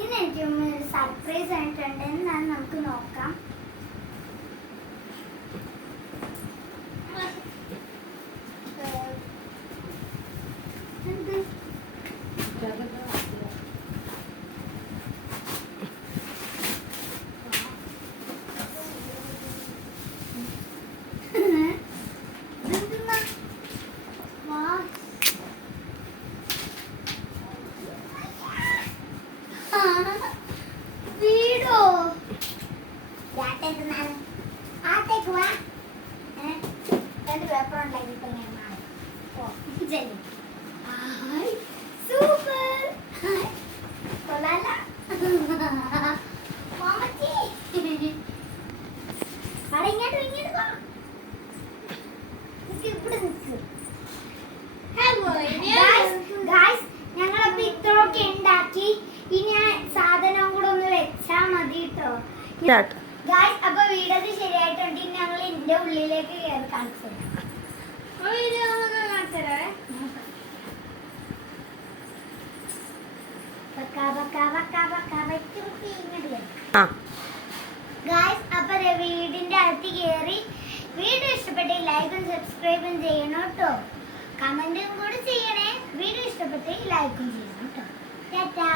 ഇന്ന് എനിക്ക് ഒരു സർപ്രൈസ് ആയിട്ടുണ്ട്. എന്നാണ് നമുക്ക് നോക്കാം. വീടോ ആത്തേക്ക് വാ. രണ്ട് പേപ്പർ ഉണ്ടാക്കിട്ട് സൂപ്പർ കൊള്ളാല. ഇങ്ങോട്ട് ഇങ്ങോട്ട് പോ. ഇവിടെ നിൽക്ക്. ഞങ്ങളപ്പോ ഇത്രയൊക്കെ ഉണ്ടാക്കി. ഇനി ആ സാധനം കൂടെ ഒന്ന് വെച്ചാ മതി കേട്ടോ. അപ്പൊ വീടത് ശരിയായിട്ടുണ്ട്. ഇനി ഞങ്ങൾ ഇതിന്റെ ഉള്ളിലേക്ക് കയറി കാണിച്ചു അപ്പൊ വീടിന്റെ അകത്ത് കയറി. വീഡിയോ ഇഷ്ടപ്പെട്ട ലൈക്കും സബ്സ്ക്രൈബും ചെയ്യണം കേട്ടോ. കമന്റും കൂടെ ചെയ്യണേ. വീഡിയോ ഇഷ്ടപ്പെട്ട ലൈക്കും ചെയ്യണം കേട്ടോ. ടാറ്റാ.